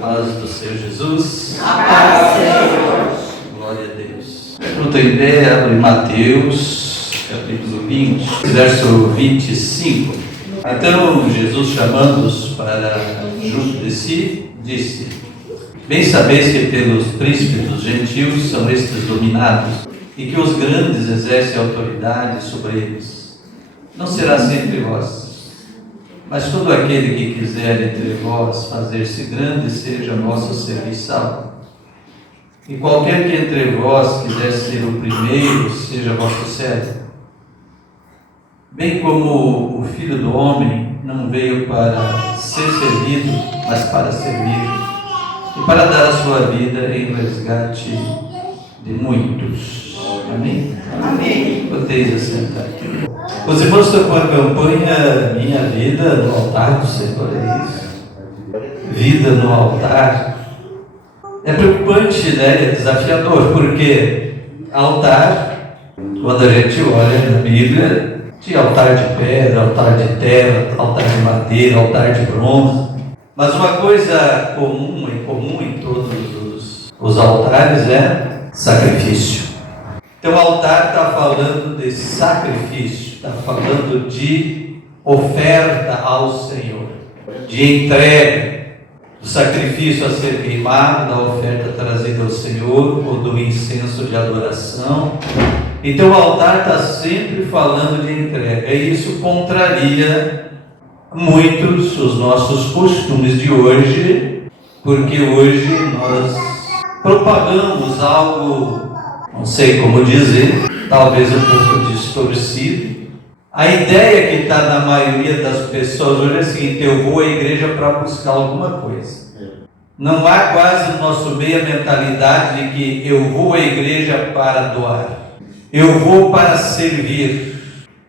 Paz do Senhor Jesus. A paz, Senhor. Glória a Deus. Pergunta em pé, abre Mateus, capítulo 20, verso 25. Então, Jesus, chamando-os para junto de si, disse: Bem sabeis que pelos príncipes dos gentios são estes dominados, e que os grandes exercem autoridade sobre eles. Não será assim entre vós. Mas todo aquele que quiser entre vós fazer-se grande, seja vosso serviçal. E qualquer que entre vós quiser ser o primeiro, seja vosso servo. Bem como o Filho do Homem não veio para ser servido, mas para servir, e para dar a sua vida em resgate de muitos. Amém? Amém. Podeis assentar. Os irmãos estão com a campanha Minha Vida no Altar do Senhor, é isso? Vida no altar. É preocupante, né? É desafiador, porque altar, quando a gente olha na Bíblia, tinha altar de pedra, altar de terra, altar de madeira, altar de bronze. Mas uma coisa comum em todos os altares é sacrifício. Então o altar está falando de sacrifício, está falando de oferta ao Senhor, de entrega, do sacrifício a ser queimado, da oferta trazida ao Senhor, ou do incenso de adoração. Então o altar está sempre falando de entrega, e isso contraria muitos os nossos costumes de hoje, porque hoje nós propagamos algo, não sei como dizer, talvez um pouco distorcido. A ideia que está na maioria das pessoas hoje é a seguinte: eu vou à igreja para buscar alguma coisa. Não há quase no nosso meio a mentalidade de que eu vou à igreja para doar, eu vou para servir,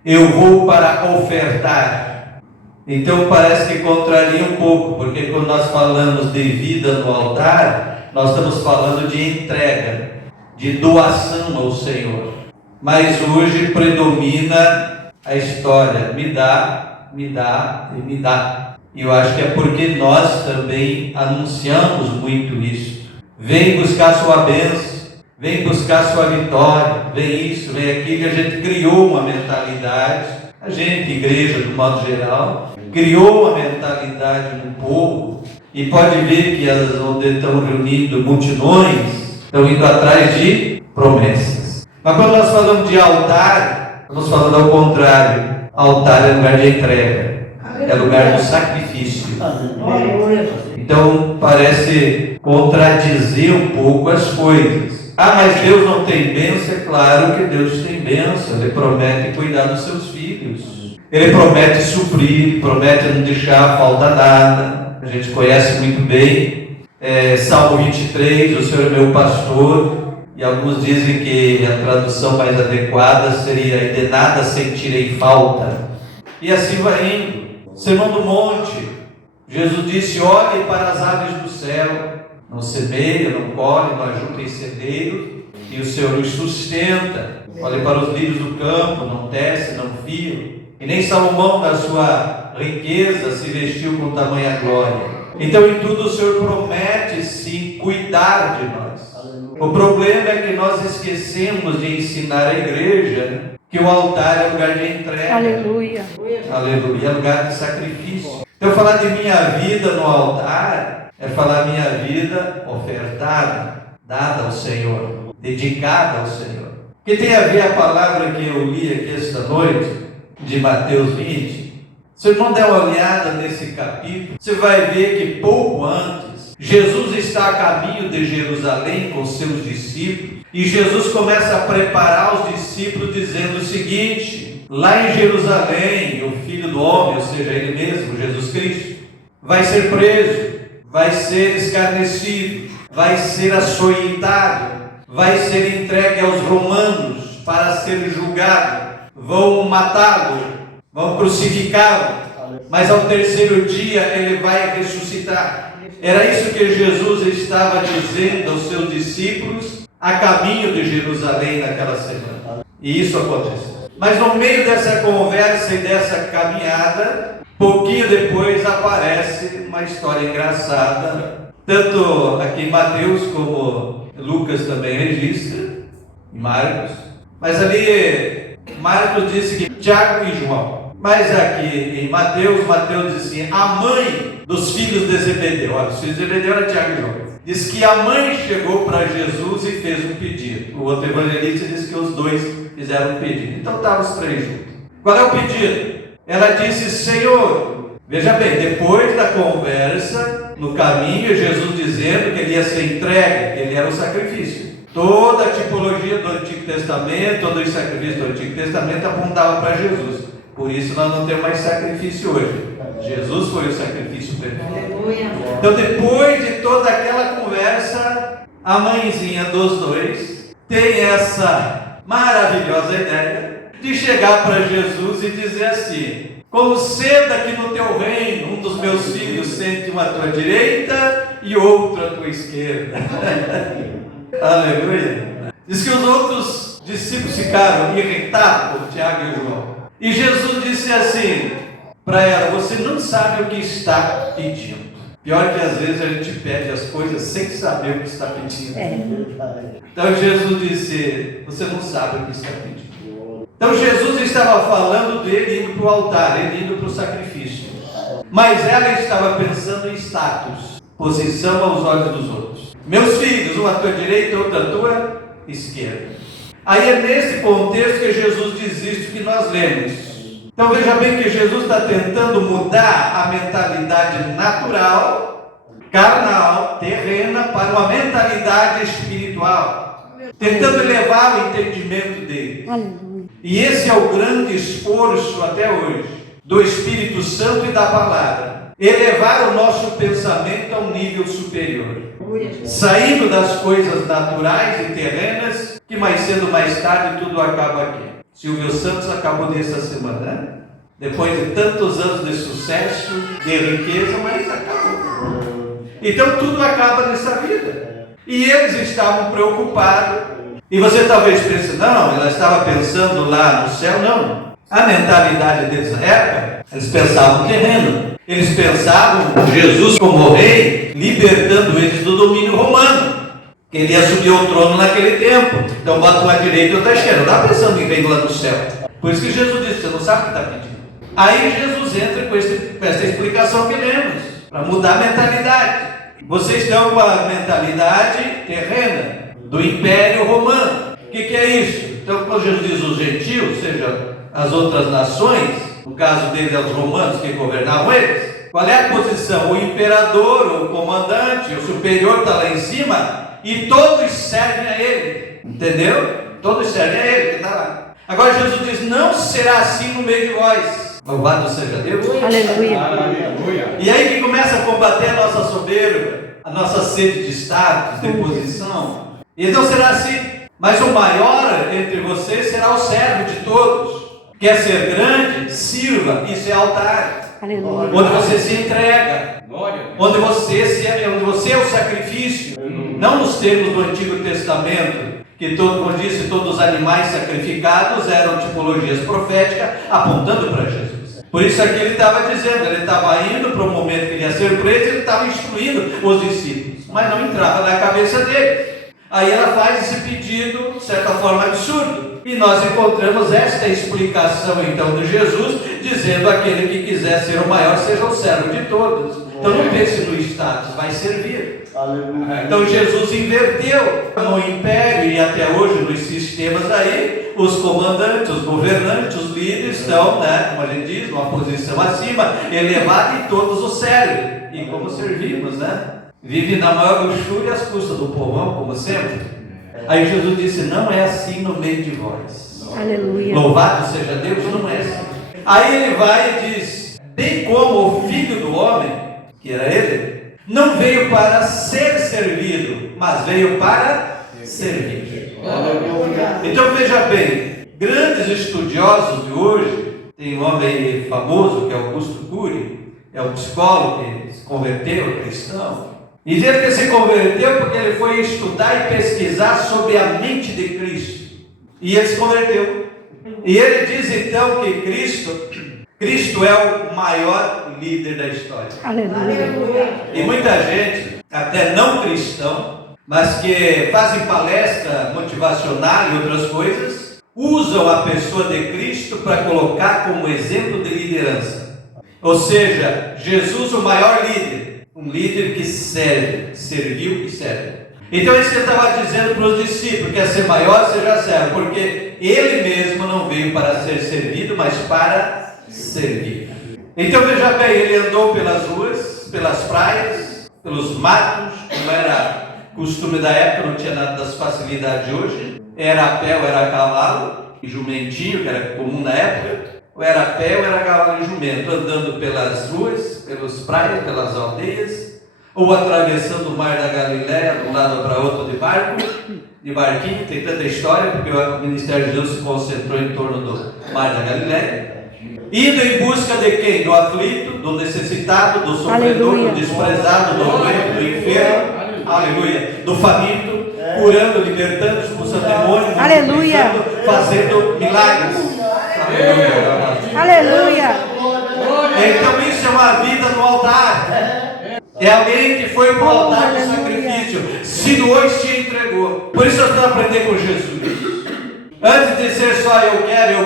eu vou para ofertar. Então parece que contraria um pouco, porque quando nós falamos de vida no altar, nós estamos falando de entrega, de doação ao Senhor. Mas hoje predomina a história: me dá, me dá e me dá. E eu acho que é porque nós também anunciamos muito isso. Vem buscar sua bênção, vem buscar sua vitória, vem isso, vem aquilo. E a gente criou uma mentalidade, a gente, igreja do modo geral, criou uma mentalidade no povo, e pode ver que elas onde estão reunindo multidões, estão indo atrás de promessas. Mas quando nós falamos de altar, estamos falando ao contrário. Altar é lugar de entrega, é lugar do sacrifício. Então parece contradizer um pouco as coisas. Ah, mas Deus não tem bênção? É claro que Deus tem bênção. Ele promete cuidar dos seus filhos, Ele promete suprir, promete não deixar falta nada. A gente conhece muito bem Salmo 23, o Senhor é meu pastor. E alguns dizem que a tradução mais adequada seria: e de nada sentirei falta. E assim vai indo. Sermão do Monte, Jesus disse: olhe para as aves do céu, não semeia, não colhe, não ajunta em celeiros, e o Senhor os sustenta. Olhe para os lírios do campo, não tece, não fia, e nem Salomão, da sua riqueza, se vestiu com tamanha glória. Então em tudo o Senhor promete sim cuidar de nós. O problema é que nós esquecemos de ensinar a igreja que o altar é lugar de entrega. Aleluia. Aleluia, é lugar de sacrifício. Então falar de minha vida no altar é falar minha vida ofertada, dada ao Senhor, dedicada ao Senhor. Que tem a ver a palavra que eu li aqui esta noite, de Mateus 20. Se você não der uma olhada nesse capítulo, você vai ver que pouco antes, Jesus está a caminho de Jerusalém com seus discípulos, e Jesus começa a preparar os discípulos dizendo o seguinte: lá em Jerusalém, o Filho do Homem, ou seja, Ele mesmo, Jesus Cristo, vai ser preso, vai ser escarnecido, vai ser açoitado, vai ser entregue aos romanos para ser julgado, vão matá-lo, vão crucificá-lo, mas ao terceiro dia Ele vai ressuscitar. Era isso que Jesus estava dizendo aos seus discípulos a caminho de Jerusalém naquela semana. E isso aconteceu. Mas no meio dessa conversa e dessa caminhada, pouquinho depois aparece uma história engraçada tanto aqui em Mateus como Lucas também registra, em Marcos, mas ali Marcos disse que Tiago e João, mas aqui em Mateus diz assim, a mãe dos filhos de Zebedeu, olha, os filhos de Zebedeu era Tiago e João, diz que a mãe chegou para Jesus e fez um pedido. O outro evangelista diz que os dois fizeram um pedido, então estavam os três juntos. Qual é o pedido? Ela disse, Senhor, veja bem, depois da conversa, no caminho, Jesus dizendo que ele ia ser entregue, que ele era o sacrifício. Toda a tipologia do Antigo Testamento, todo o sacrifício do Antigo Testamento apontava para Jesus. Por isso nós não temos mais sacrifício hoje. Jesus foi o sacrifício perfeito. Então, depois de toda aquela conversa, a mãezinha dos dois tem essa maravilhosa ideia de chegar para Jesus e dizer assim, como sendo aqui no teu reino, um dos meus filhos sente uma à tua direita e outro à tua esquerda. Aleluia. Diz que os outros discípulos ficaram irritados por Tiago e João. E Jesus disse assim para ela, você não sabe o que está pedindo. Pior que às vezes a gente pede as coisas sem saber o que está pedindo. Então Jesus disse, você não sabe o que está pedindo. Então Jesus estava falando dele indo para o altar, ele indo para o sacrifício. Mas ela estava pensando em status, posição aos olhos dos outros. Meus filhos, um à tua direita e outro à tua esquerda. Aí é nesse contexto que Jesus diz isso que nós lemos. Então veja bem que Jesus está tentando mudar a mentalidade natural, carnal, terrena, para uma mentalidade espiritual. Tentando elevar o entendimento dele. E esse é o grande esforço até hoje, do Espírito Santo e da Palavra. Elevar o nosso pensamento a um nível superior. Saindo das coisas naturais e terrenas, que mais cedo ou mais tarde tudo acaba aqui. Silvio Santos acabou nessa semana, né? Depois de tantos anos de sucesso, de riqueza, mas acabou. Então tudo acaba nessa vida. E eles estavam preocupados. E você talvez pense, não, ela estava pensando lá no céu, não. A mentalidade deles na época, eles pensavam terreno. Eles pensavam Jesus como rei, libertando eles do domínio romano. Que ele ia subir ao trono naquele tempo. Então bota uma direita e outra esquerda. Não estava pensando em reino lá no céu. Por isso que Jesus disse, você não sabe o que está pedindo. Aí Jesus entra com essa explicação que lemos, para mudar a mentalidade. Vocês estão com a mentalidade terrena, do Império Romano. O que é isso? Então quando Jesus diz os gentios, ou seja, as outras nações, no caso deles é os romanos que governavam eles, qual é a posição? O imperador, o comandante, o superior está lá em cima e todos servem a ele, entendeu? Todos servem a ele que está lá. Agora Jesus diz, não será assim no meio de vós. Louvado seja Deus. Aleluia. Aleluia. E aí que começa a combater a nossa soberba, a nossa sede de status, de posição. E não será assim. Mas o maior entre vocês será o servo de todos. Quer ser grande? Sirva. Isso é altar. Aleluia. Onde você se entrega. Onde você é o sacrifício. Não nos termos do Antigo Testamento, que como disse, todos os animais sacrificados eram tipologias proféticas apontando para Jesus. Por isso aqui ele estava dizendo, ele estava indo para o momento que ele ia ser preso, ele estava instruindo os discípulos, mas não entrava na cabeça deles. Aí ela faz esse pedido, de certa forma absurdo, e nós encontramos esta explicação então de Jesus, dizendo aquele que quiser ser o maior, seja o servo de todos. Então não pense no status, vai servir. Aleluia. Então Jesus inverteu no império e até hoje nos sistemas aí, os comandantes, os governantes, os líderes estão, né, como a gente diz, numa posição acima, elevada e todos os servem. E como servimos, né? Vive na maior luxúria às custas do povão, como sempre. Aí Jesus disse, não é assim no meio de vós. Aleluia. Louvado seja Deus, não é assim. Aí ele vai e diz, bem como o Filho do Homem, que era ele, não veio para ser servido, mas veio para servir. Então veja bem, grandes estudiosos de hoje, tem um homem famoso que é Augusto Cury, é um psicólogo que se converteu, cristão, e diz que se converteu porque ele foi estudar e pesquisar sobre a mente de Cristo, e ele se converteu. E ele diz então que Cristo é o maior líder da história. Aleluia. E muita gente até não cristão, mas que fazem palestra motivacional e outras coisas, usam a pessoa de Cristo para colocar como exemplo de liderança. Ou seja, Jesus, o maior líder, um líder que serve, serviu e serve. Então é isso que ele estava dizendo para os discípulos: quer ser maior, seja servo, porque ele mesmo não veio para ser servido, mas para servir. Então veja bem, ele andou pelas ruas, pelas praias, pelos matos, como era costume da época, não tinha nada das facilidades de hoje. Era a pé ou era a cavalo e jumentinho, que era comum na época. Ou era a pé ou era cavalo e jumento, andando pelas ruas, pelas praias, pelas aldeias, ou atravessando o mar da Galileia, de um lado para outro de barquinho. Tem tanta história, porque o ministério de Deus se concentrou em torno do mar da Galileia. Indo em busca de quem? Do aflito, do necessitado, do sofredor, do desprezado, do doente, do enfermo, aleluia, do faminto, curando, libertando, expulsando demônios, aleluia, fazendo milagres. Aleluia. Então isso é uma vida no altar. É alguém que foi para o altar do sacrifício, se doou e se entregou. Por isso nós temos que aprender com Jesus. Antes de ser só eu quero, a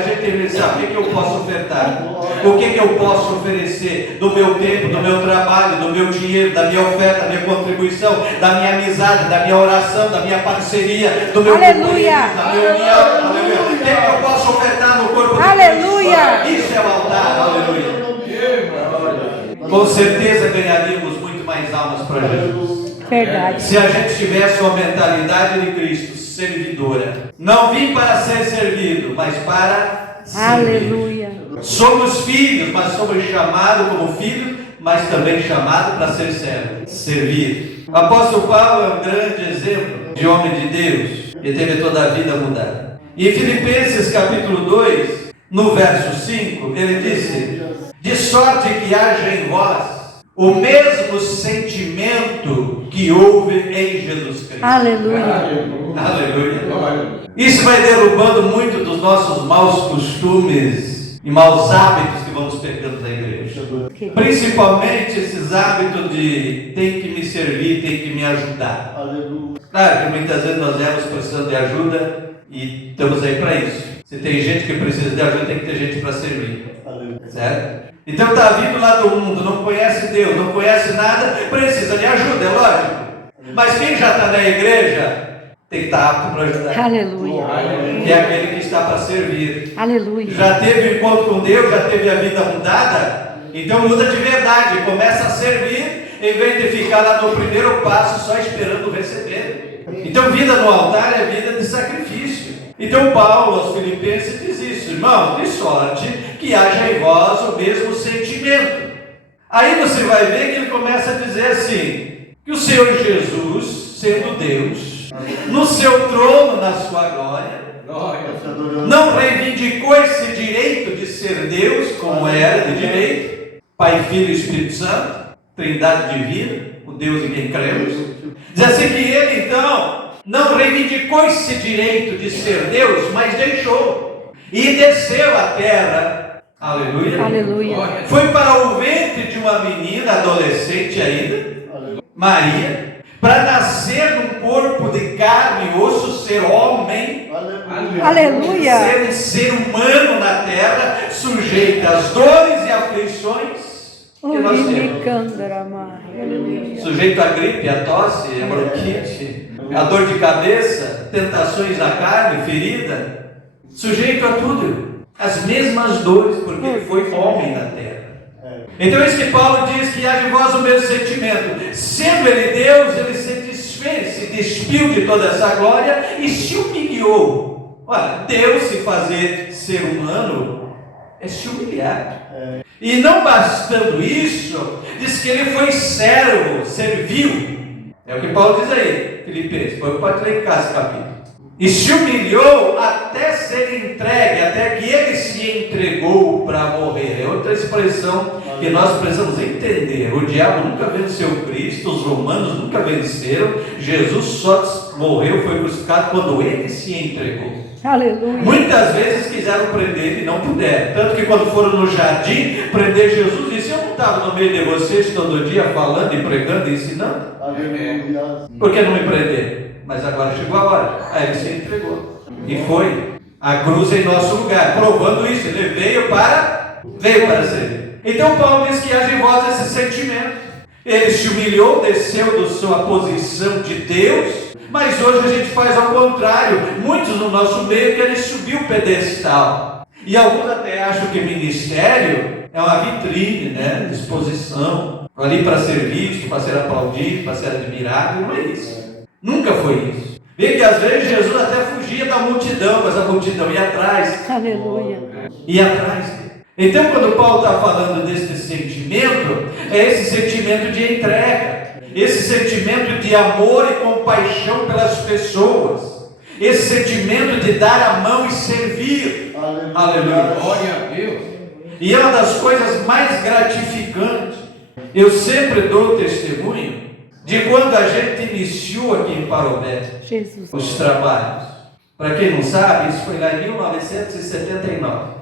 gente tem que pensar: o que eu posso ofertar? O que eu posso oferecer do meu tempo, do meu trabalho, do meu dinheiro, da minha oferta, da minha contribuição, da minha amizade, da minha oração, da minha parceria, do meu aleluia, da minha união, aleluia. O que eu posso ofertar no corpo de aleluia. Cristo? Isso é o altar, aleluia. Com certeza ganharíamos muito mais almas para Jesus. Verdade. Se a gente tivesse uma mentalidade de Cristo, servidora. Não vim para ser servido, mas para servir. Aleluia. Somos filhos, mas somos chamados como filhos, mas também chamados para ser servos, servir. O apóstolo Paulo é um grande exemplo de homem de Deus, e teve toda a vida mudada. E em Filipenses capítulo 2, no verso 5, ele disse: de sorte que haja em vós o mesmo sentimento que houve em Jesus Cristo. Aleluia. Aleluia. Isso vai derrubando muito dos nossos maus costumes e maus hábitos que vamos pegando na igreja. Principalmente esses hábitos de tem que me servir, tem que me ajudar. Claro que muitas vezes nós estamos precisando de ajuda e estamos aí para isso. Se tem gente que precisa de ajuda, tem que ter gente para servir. Certo? Então está vindo lá do mundo, não conhece Deus, não conhece nada, precisa de ajuda, é lógico. Mas quem já está na igreja tem que estar apto para ajudar. Aleluia. Que é aquele que está para servir. Aleluia. Já teve encontro com Deus, já teve a vida mudada, então muda de verdade, começa a servir, em vez de ficar lá no primeiro passo só esperando receber. Então vida no altar é vida de sacrifício. Então Paulo aos Filipenses diz isso: irmãos, de sorte que haja em vós o mesmo sentimento. Aí você vai ver que ele começa a dizer assim, que o Senhor Jesus, sendo Deus, no seu trono, na sua glória, não reivindicou esse direito de ser Deus, como era de direito, Pai, Filho e Espírito Santo, Trindade divina, o Deus em quem cremos. Diz assim que ele então não reivindicou esse direito de ser Deus, mas deixou e desceu à terra. Aleluia. Aleluia. Foi para o ventre de uma menina adolescente ainda, Maria, para nascer num corpo de carne e osso, ser homem. Aleluia. Ser um ser humano na terra, sujeito às dores e aflições que nós temos. Sujeito à gripe, à tosse, à bronquite, a dor de cabeça, tentações na carne, ferida, sujeito a tudo, as mesmas dores, porque ele foi homem na terra. Então é isso que Paulo diz, que há de vós o mesmo sentimento. Sendo ele Deus, ele se desfez, se despiu de toda essa glória e se humilhou. Olha, Deus se fazer ser humano é se humilhar. E não bastando isso, diz que ele foi servo, serviu. É o que Paulo diz aí, Filipenses, pode ler em casa esse capítulo. E se humilhou até ser entregue, até que ele se entregou para morrer. É outra expressão que nós precisamos entender. O diabo nunca venceu Cristo, os romanos nunca venceram. Jesus só morreu, foi crucificado quando ele se entregou. Aleluia. Muitas vezes quiseram prender ele e não puderam. Tanto que quando foram no jardim prender Jesus, disse: eu não estava no meio de vocês todo dia falando e pregando e ensinando? Aleluia. Por que não me prender? Mas agora chegou a hora. Aí ele se entregou. E foi a cruz em nosso lugar, provando isso. Ele veio para servir. Então Paulo diz que haja em vós esse sentimento. Ele se humilhou, desceu da sua posição de Deus, mas hoje a gente faz ao contrário. Muitos no nosso meio querem subir o pedestal. E alguns até acham que ministério é uma vitrine, né? Disposição. Ali para ser visto, para ser aplaudido, para ser admirado. Não é isso. Nunca foi isso. Vê que às vezes Jesus até fugia da multidão, mas a multidão ia atrás. Aleluia. Ia atrás dele. Então, quando Paulo está falando desse sentimento, é esse sentimento de entrega, esse sentimento de amor e compaixão pelas pessoas, esse sentimento de dar a mão e servir. Aleluia. Glória a Deus. E é uma das coisas mais gratificantes. Eu sempre dou testemunho de quando a gente iniciou aqui em Parobé Jesus. os trabalhos. Para quem não sabe, isso foi lá em 1979.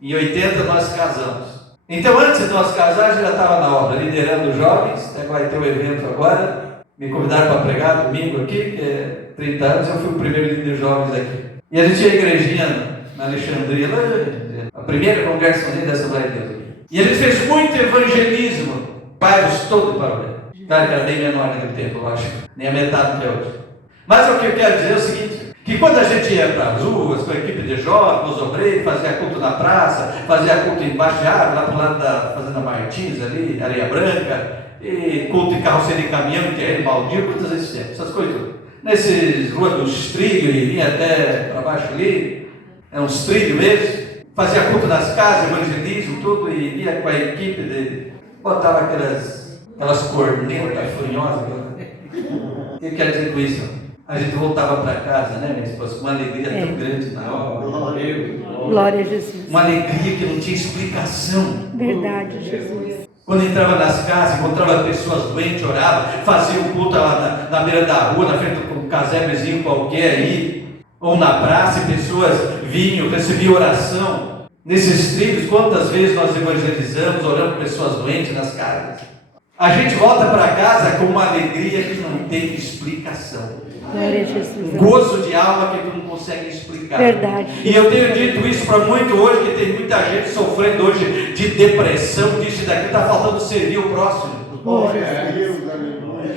Em 80 nós casamos. Então antes de nós casar, já estava na obra, liderando jovens. Até vai ter um evento agora. Me convidaram para pregar domingo aqui, que é 30 anos, eu fui o primeiro líder de jovens aqui. E a gente tinha a igrejinha na Alexandria, lá, a primeira congregação da Assembleia de Deus. E a gente fez muito evangelismo, bairros todo para o Claro que era bem menor naquele tempo, eu acho, nem a metade que é hoje. Mas o que eu quero dizer é o seguinte, que quando a gente ia para as ruas, com a equipe de jovens, os obreiros, fazia culto na praça, fazia culto embaixo de árvore, lá para o lado da Fazenda Martins, ali, Areia Branca, e culto de carroceria de caminhão, terreno baldio, quantas vezes fizemos, essas coisas tudo. Nesses ruas dos trilhos, e vinha até para baixo ali, eram uns trilhos mesmo, fazia culto nas casas, evangelismo, tudo, e ia com a equipe de... botava aquelas cornetas furiosas. O que eu quero dizer com isso? A gente voltava para casa, né, minha esposa, com uma alegria tão grande na alma. Glória a Jesus. Uma alegria que não tinha explicação. Verdade, Jesus. Quando entrava nas casas, encontrava pessoas doentes, orava, fazia o culto lá na beira da rua, na frente de um casebrezinho qualquer aí, ou na praça, e pessoas vinham, recebiam oração. Nesses trilhos, quantas vezes nós evangelizamos, oramos pessoas doentes nas casas. A gente volta para casa com uma alegria que não tem explicação. Glória a Jesus. Gozo de alma que tu não consegue explicar. Verdade. E eu tenho dito isso para muito hoje, que tem muita gente sofrendo hoje de depressão, disso e daquilo, está faltando servir o próximo. Glória a Deus.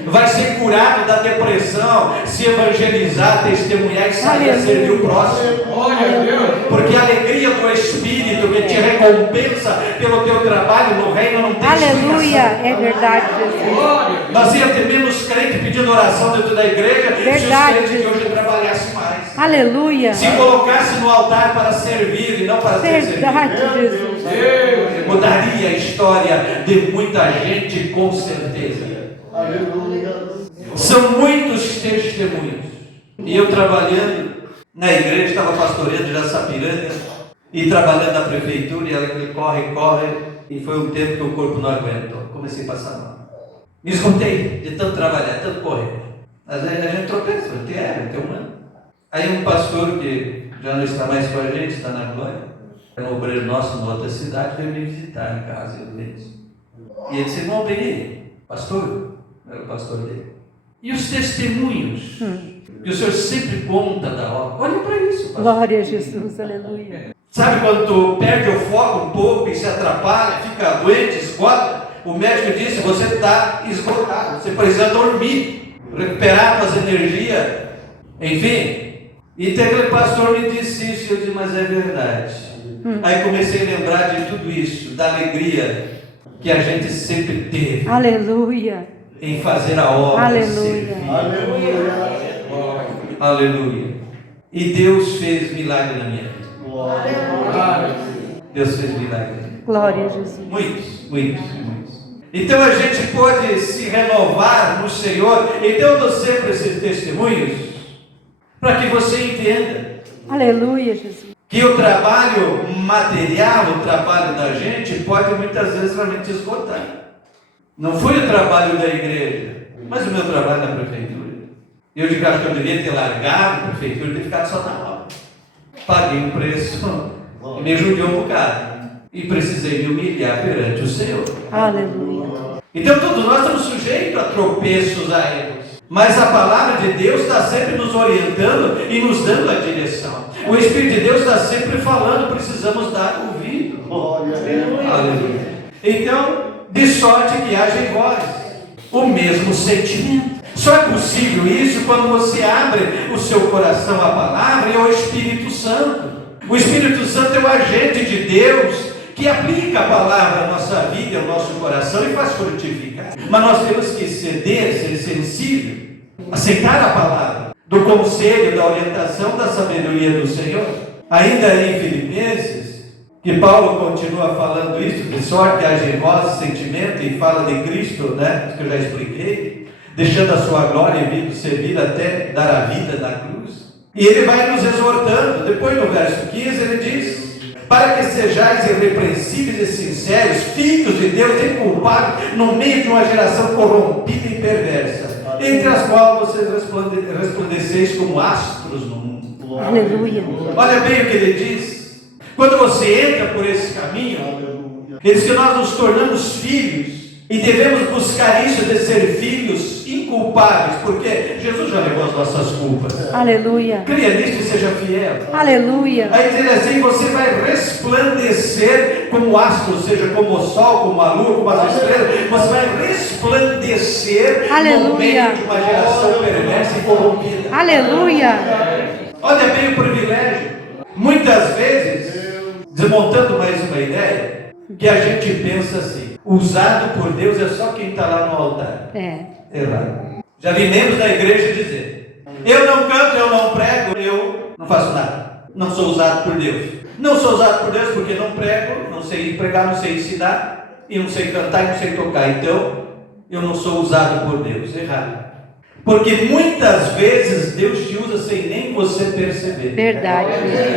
Vai ser curado da depressão, se evangelizar, testemunhar e saber Aleluia. servir o próximo. Glória a Deus. Porque a alegria do Espírito que te recompensa pelo teu trabalho no reino não tem Aleluia. explicação. É verdade, Jesus. Glória. Nós ia ter menos crente pedindo oração dentro da igreja Verdade. se os crentes de hoje trabalhassem mais. Aleluia. Se colocasse no altar para servir e não para ser servido. Verdade, Jesus. Deus. Mudaria a história de muita gente, com certeza. Aleluia. São muitos testemunhos. E eu trabalhando na igreja, estava pastoreando já Sapiranga e trabalhando na prefeitura, e ela corre, e foi um tempo que o corpo não aguentou. Comecei a passar mal. Me esgotei de tanto trabalhar, tanto correr. Às vezes a gente tropeça, tem humano. Aí um pastor que já não está mais com a gente, está na glória, é um obreiro nosso em outra cidade, veio me visitar em casa, eu disse. E ele disse, irmão Beni, pastor, era o pastor dele. E os testemunhos que o Senhor sempre conta da obra. Olha para isso, pastor. Glória a Jesus. Aleluia. Sabe quando tu perde o foco um pouco e se atrapalha, fica doente, esgota? O médico disse, você está esgotado, você precisa dormir, recuperar as energias, enfim. E tem aquele pastor me disse isso, e eu disse, mas é verdade. Aí comecei a lembrar de tudo isso, da alegria que a gente sempre teve Aleluia. em fazer a obra. Aleluia. Aleluia. Aleluia. E Deus fez milagre na minha vida. Glória. Deus fez milagre. Glória a Jesus. Muitos. Então a gente pode se renovar no Senhor. Então eu dou sempre esses testemunhos para que você entenda Aleluia, Jesus. que o trabalho material, o trabalho da gente pode muitas vezes realmente esgotar. Não foi o trabalho da igreja, mas o meu trabalho na prefeitura. Eu digo, acho que eu devia ter largado a prefeitura e ter ficado só na obra. Paguei um preço e me judiou um bocado. e precisei me humilhar perante o Senhor. Aleluia. Então todos nós estamos sujeitos a tropeços, a erros. Mas a palavra de Deus está sempre nos orientando e nos dando a direção. O Espírito de Deus está sempre falando, precisamos dar ouvido. Glória a Deus. Aleluia. Então, de sorte que haja em vós o mesmo sentimento. Só é possível isso quando você abre o seu coração à palavra e ao Espírito Santo. O Espírito Santo é o agente de Deus que aplica a palavra à nossa vida, ao nosso coração e faz frutificar. Mas nós temos que ceder, ser sensível, aceitar a palavra, do conselho, da orientação, da sabedoria do Senhor. Ainda em Filipenses, que Paulo continua falando isso, de sorte que haja em vós sentimento, e fala de Cristo, né, que eu já expliquei, deixando a sua glória e vindo servir até dar a vida na cruz. E ele vai nos exortando. Depois no verso 15 ele diz: para que sejais irrepreensíveis e sinceros, filhos de Deus, inculpados, no meio de uma geração corrompida e perversa, entre as quais vocês resplandeceis como astros no mundo. Aleluia. Olha bem o que ele diz. Quando você entra por esse caminho, ele diz que nós nos tornamos filhos, e devemos buscar isso de ser filhos inculpáveis, porque Jesus já levou as nossas culpas. Aleluia. Creia nisto e seja fiel. Aleluia. Aí diz assim: você vai resplandecer como astro, ou seja, como o sol, como a lua, como as estrelas. Você vai resplandecer no meio de uma geração perversa e corrompida. Aleluia. Olha bem o privilégio. Muitas vezes, desmontando mais uma ideia, que a gente pensa assim: usado por Deus é só quem está lá no altar. Errado. Já vi membros da igreja dizer: eu não canto, eu não prego, eu não faço nada, não sou usado por Deus. Não sou usado por Deus porque não prego, não sei pregar, não sei ensinar, e não sei cantar e não sei tocar, então eu não sou usado por Deus. Errado. Porque muitas vezes Deus te usa sem nem você perceber. Verdade.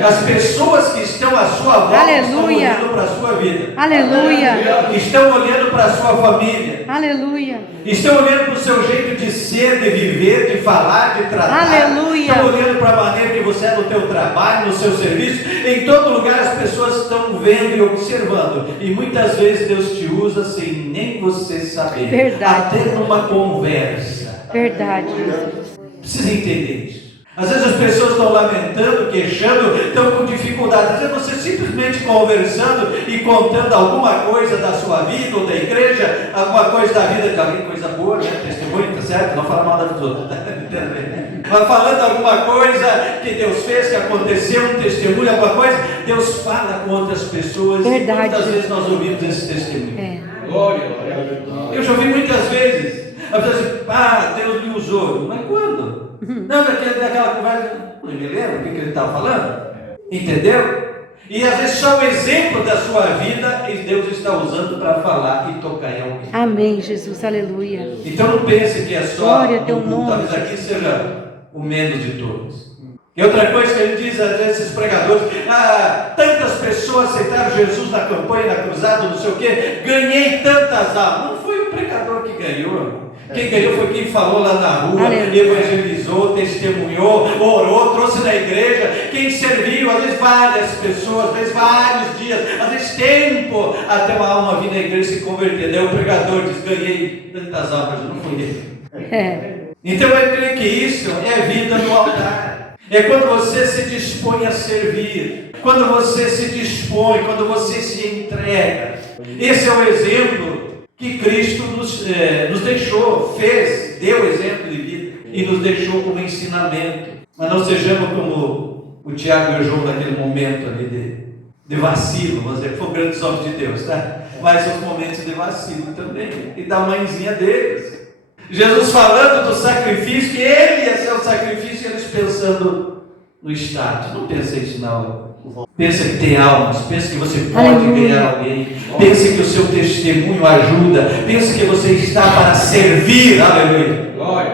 As pessoas que estão à sua volta estão olhando para a sua vida. Aleluia. Estão olhando para a sua família. Aleluia. Estão olhando para o seu jeito de ser, de viver, de falar, de tratar. Aleluia. Estão olhando para a maneira que você é no teu trabalho, no seu serviço. Em todo lugar as pessoas estão vendo e observando. E muitas vezes Deus te usa sem nem você saber. Verdade. Até numa conversa. Verdade. Precisa entender isso. Às vezes as pessoas estão lamentando, queixando, estão com dificuldade. Às vezes você simplesmente conversando e contando alguma coisa da sua vida ou da igreja, alguma coisa da vida de alguém, coisa boa, né? Testemunho, tá certo? Não fala mal da vida toda. Mas falando alguma coisa que Deus fez, que aconteceu, um testemunho, alguma coisa, Deus fala com outras pessoas. Verdade. E quantas vezes nós ouvimos esse testemunho? Glória. Eu já ouvi muitas vezes. A pessoa diz: Deus me usou. Mas quando? Não, daquela conversa, não me lembro o que ele estava falando. Entendeu? E às vezes só o exemplo da sua vida Deus está usando para falar e tocar em alguém. Amém, Jesus. Aleluia. Então não pense que é só Glória a teu um culto, nome. talvez aqui seja o menos de todos. E outra coisa que ele diz, às vezes, esses pregadores: tantas pessoas aceitaram Jesus na campanha, na cruzada, não sei o quê, ganhei tantas almas. Não foi o pregador que ganhou. Quem ganhou foi quem falou lá na rua, evangelizou, testemunhou, orou, trouxe na igreja, quem serviu, às vezes várias pessoas, às vezes vários dias, às vezes tempo, até uma alma vir na igreja e se converter. Daí o pregador diz: ganhei tantas almas, não fui ele. Então eu creio que isso é vida no altar. É quando você se dispõe a servir, quando você se dispõe, quando você se entrega. Esse é o exemplo que Cristo nos deixou, deu exemplo de vida e nos deixou como ensinamento. Mas não sejamos como o Tiago e o João naquele momento ali de vacilo, vamos dizer, foram grandes homens de Deus, tá? Mas são momentos de vacilo também, e da mãezinha deles. Jesus falando do sacrifício, que ele ia ser o sacrifício, e eles pensando no status. Não pensa isso não. Pensa que tem almas, pensa que você pode ganhar alguém, pensa que o seu testemunho ajuda, pensa que você está para servir, aleluia.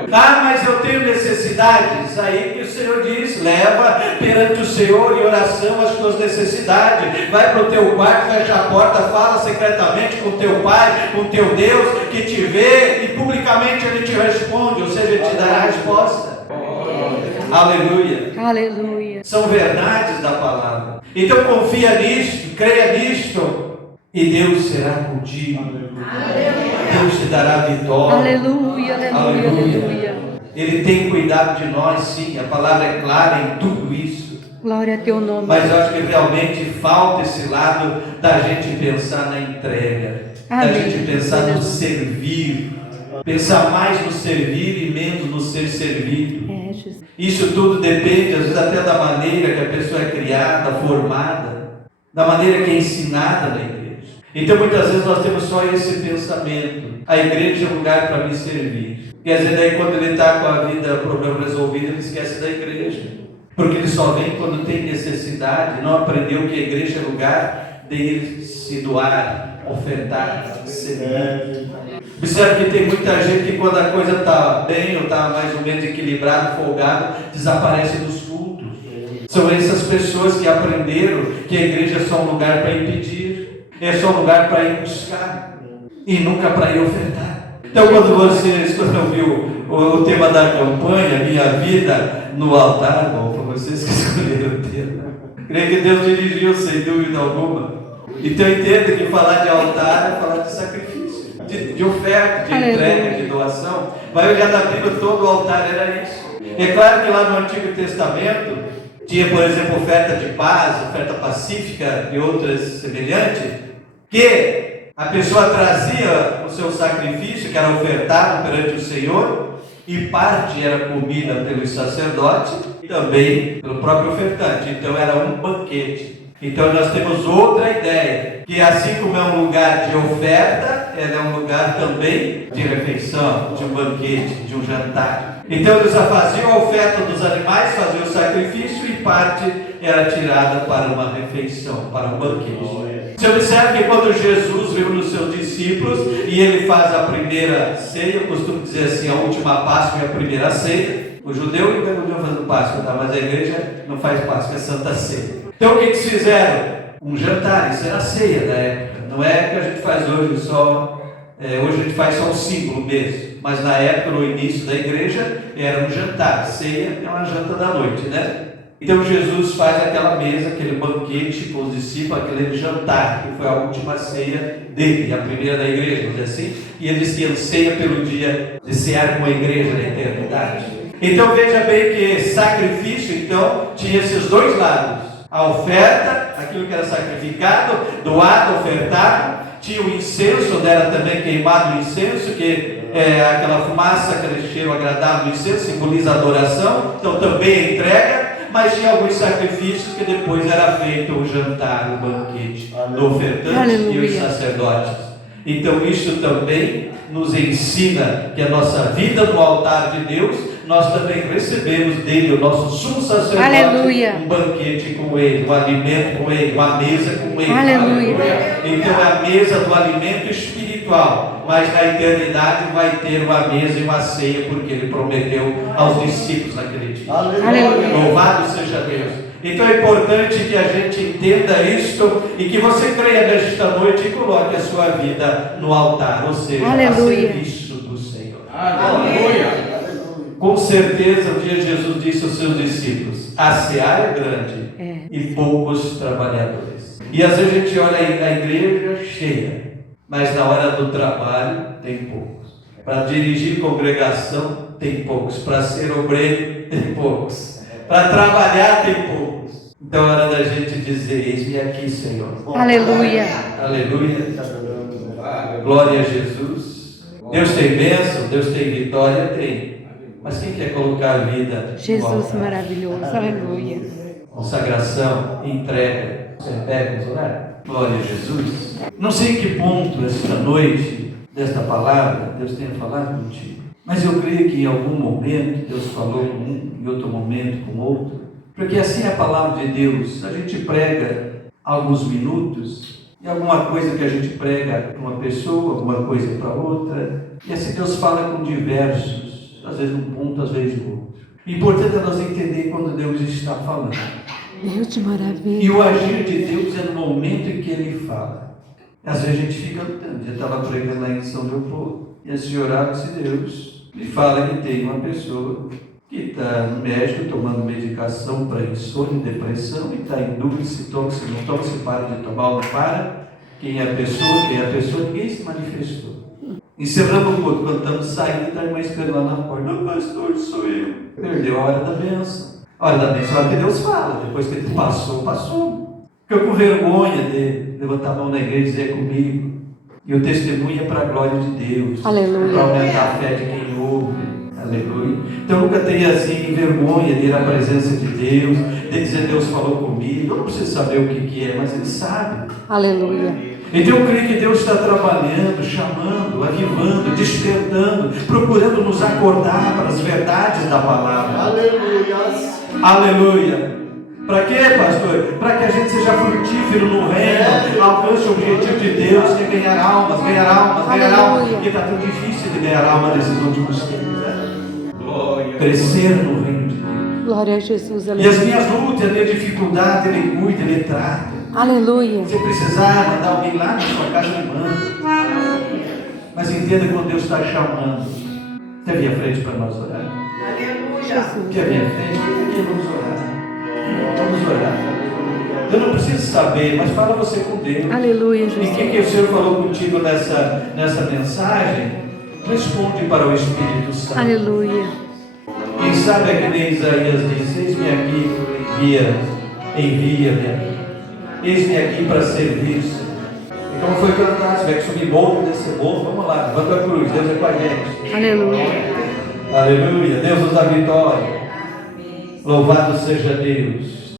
Mas eu tenho necessidades, aí que o Senhor diz: leva perante o Senhor em oração as tuas necessidades, vai para o teu quarto, fecha a porta, fala secretamente com teu Pai, com teu Deus, que te vê, e publicamente Ele te responde, ou seja, Ele te dará a resposta. Aleluia. Aleluia. São verdades da palavra. Então confia nisto, creia nisto, E Deus será contigo. Deus te dará vitória. Aleluia, aleluia, aleluia. Ele tem cuidado de nós, sim. A palavra é clara em tudo isso. Glória a teu nome. Mas eu acho que realmente falta esse lado da gente pensar na entrega, da gente pensar no servir, pensar mais no servir e menos no ser servido. Jesus. Isso tudo depende, às vezes, até da maneira que a pessoa é criada, formada, da maneira que é ensinada na igreja. Então, muitas vezes, nós temos só esse pensamento: a igreja é um lugar para me servir. Quer dizer, daí quando ele está com a vida, o problema resolvido, ele esquece da igreja. Porque ele só vem quando tem necessidade, não aprendeu que a igreja é lugar de ele se doar, ofertar, servir. Observe que tem muita gente que quando a coisa está bem ou está mais ou menos equilibrado, folgado, desaparece dos cultos. São essas pessoas que aprenderam que a igreja é só um lugar para ir pedir, é só um lugar para ir buscar e nunca para ir ofertar. Então quando eu vi o tema da campanha, Minha Vida no Altar, bom, foi vocês que escolheram o tema. Creio que Deus dirigiu sem dúvida alguma. Então entenda que falar de altar é falar de sacrifício, de oferta, de entrega, de doação. Vai olhar na Bíblia, todo o altar era isso. É claro que lá no Antigo Testamento tinha, por exemplo, oferta de paz, oferta pacífica e outras semelhantes, que a pessoa trazia o seu sacrifício, que era ofertado perante o Senhor, e parte era comida pelos sacerdotes e também pelo próprio ofertante. Então era um banquete. Então nós temos outra ideia, que assim como é um lugar de oferta, ela é um lugar também de refeição, de um banquete, de um jantar. Então eles faziam a oferta dos animais, faziam o sacrifício e parte era tirada para uma refeição, para um banquete. Você observa que quando Jesus veio nos seus discípulos e ele faz a primeira ceia, eu costumo dizer assim, a última Páscoa e a primeira ceia. O judeu ainda continua fazendo Páscoa, tá? Mas a igreja não faz Páscoa, é Santa Ceia. Então o que eles fizeram? Um jantar, isso era a ceia da época. Não é que a gente faz hoje só, hoje a gente faz só um símbolo mesmo. Mas na época, no início da igreja, era um jantar. Ceia é uma janta da noite, né? Então Jesus faz aquela mesa, aquele banquete com os discípulos, aquele jantar, que foi a última ceia dele, a primeira da igreja, vamos dizer assim, e eles tinham ceia pelo dia de cear com a igreja na eternidade. Então veja bem que sacrifício, então, tinha esses dois lados: a oferta, aquilo que era sacrificado, doado, ofertado, tinha o incenso, onde era também queimado o incenso, que é aquela fumaça, aquele cheiro agradável do incenso, simboliza a adoração, então também a entrega. Mas tinha alguns sacrifícios que depois era feito o jantar, o banquete do ofertante e os sacerdotes. Então isso também nos ensina que a nossa vida no altar de Deus, nós também recebemos dele, o nosso sumo sacerdote, Aleluia. Um banquete com ele, um alimento com ele, uma mesa com ele. Aleluia. Então é a mesa do alimento espiritual, mas na eternidade vai ter uma mesa e uma ceia, porque ele prometeu aos discípulos naquele dia. Aleluia. Louvado seja Deus. Então é importante que a gente entenda isto e que você creia nesta noite e coloque a sua vida no altar, ou seja, Aleluia. a serviço do Senhor. Aleluia. Com certeza, um dia Jesus disse aos seus discípulos: a seara é grande e poucos trabalhadores. E às vezes a gente olha a igreja cheia, mas na hora do trabalho tem poucos. Para dirigir congregação tem poucos. Para ser obreiro tem poucos. Para trabalhar tem poucos. Então é hora da gente dizer: eis-me aqui, Senhor. Aleluia. Aleluia. Glória a Jesus. Deus tem bênção, Deus tem vitória, tem. Mas quem quer colocar a vida? Jesus maravilhoso. Aleluia. Consagração, entrega. Você pega, vamos orar? Glória a Jesus. Não sei em que ponto esta noite, desta palavra, Deus tenha falado contigo. Mas eu creio que em algum momento Deus falou com um, em outro momento com outro. Porque assim é a palavra de Deus. A gente prega alguns minutos, e alguma coisa que a gente prega para uma pessoa, alguma coisa para outra. E assim Deus fala com diversos, às vezes um ponto, às vezes o outro. O importante é nós entender quando Deus está falando. Deus de maravilha. E o agir de Deus é no momento em que Ele fala. Às vezes a gente fica lutando. Já estava pregando lá em São Leopoldo. E a senhora disse: Deus me fala que tem uma pessoa que está no médico tomando medicação para insônia e depressão e está em dúvida se toma, se não toma, se para de tomar ou não para. quem é a pessoa, ninguém se manifestou. Encerramos o culto, quando estamos saindo, está a irmã esperando lá na porta. Não, pastor, sou eu. Perdeu a hora da bênção. A hora da bênção é a hora que Deus fala. Depois que ele passou, passou. Ficou com vergonha de levantar a mão na igreja e dizer comigo. E o testemunho é para a glória de Deus. Aleluia. Para aumentar a fé de quem ouve. Aleluia. Então nunca tenha assim vergonha de ir à presença de Deus, de dizer Deus falou comigo. Eu não preciso saber o que é, mas Ele sabe. Aleluia. Então eu creio que Deus está trabalhando, chamando, avivando, despertando, procurando nos acordar para as verdades da palavra. Aleluia. Aleluia. Para quê, pastor? Para que a gente seja frutífero no reino, alcance o objetivo de Deus, que é ganhar almas, ganhar almas, ganhar almas. Porque está tão difícil de ganhar alma nesses últimos tempos. Crescer no reino de Deus. Glória a Jesus. E as Aleluia. minhas lutas, a minha dificuldade, Ele cuida, Ele trata. Aleluia. Se precisar mandar alguém lá na sua casa, Ele manda. Mas entenda quando Deus está chamando. Você vem à frente para nós orar. Jesus. Quer vir à frente? Vamos orar. Vamos orar. Eu não preciso saber, mas fala você com Deus. Aleluia, E o Jesus. que o Senhor falou contigo nessa mensagem? Responde para o Espírito Santo. Aleluia. Quem sabe é que nem Isaías diz: eis-me aqui, envia-me aqui. Eis-me aqui para servir-se. E como foi cantar, se tiver que subir morro, descer morro, vamos lá, levanta a cruz, Deus é com a gente. Aleluia. Aleluia, Deus nos dá vitória. Louvado seja Deus.